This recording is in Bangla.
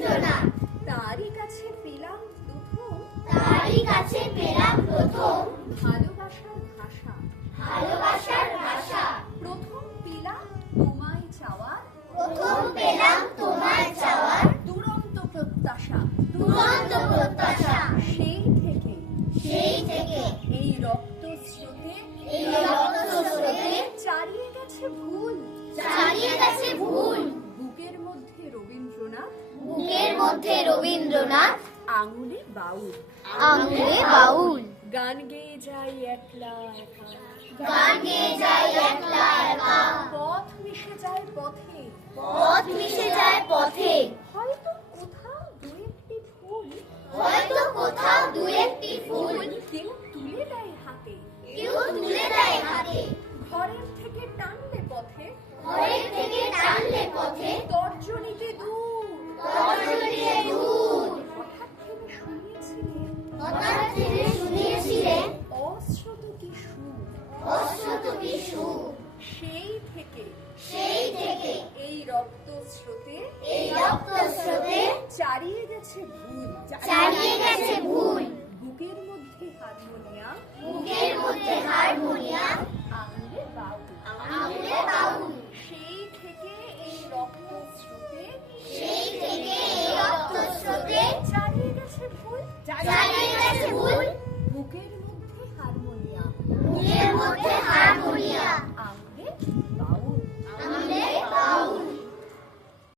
রবীন্দ্রনাথ। তারই কাছে পেলাম প্রথম, তারই কাছে পেলাম প্রথম ভালোবাসার ভাষা, ভালোবাসার ভাষা। প্রথম পেলাম তোমায় চাওয়ার, প্রথম পেলাম তোমায় চাওয়ার দুরন্ত প্রত্যাশা, দুরন্ত প্রত্যাশা। সেই থেকে এই রক্ত স্রোতে, এই রক্ত স্রোতে চারিয়ে গেছে ভুল, চালিয়ে গেছে ভুল। বুকের মধ্যে রবীন্দ্রনাথ, বুকের মধ্যে রবীন্দ্রনাথ, আঙুলে বাউল, আঙুলে বাউল। গান গেয়ে যাই একলা একা, গান গেয়ে যাই একলা একা, পথ মিশে যায় পথে, পথ মিশে যায় পথে। হয়তো কোথাও দু একটি ফুল, হয়তো কোথাও দু একটি ফুল কেউ তুলে দেয় হাতে, কেউ তুলে দেয় হাতে। ঘরের থেকে টানলে পথে, ঘরের থেকে টানলে পথে, তর্জনীতে দূর, তর্জনীতে দূর। হঠাৎ থেকে শুনিয়েছিলেন হঠাৎ থেকে শুনিয়েছিলেন অশ্রুত কি সুর, অশ্রুত কি সুর। সেই থেকে এই রক্ত স্রোতে, এই রক্ত স্রোতে চারিয়ে গেছে ভুল, চালিয়ে গেছে ভুল। বুকের মধ্যে হারমোনিয়াম, বুকের মধ্যে হারমোনিয়াম,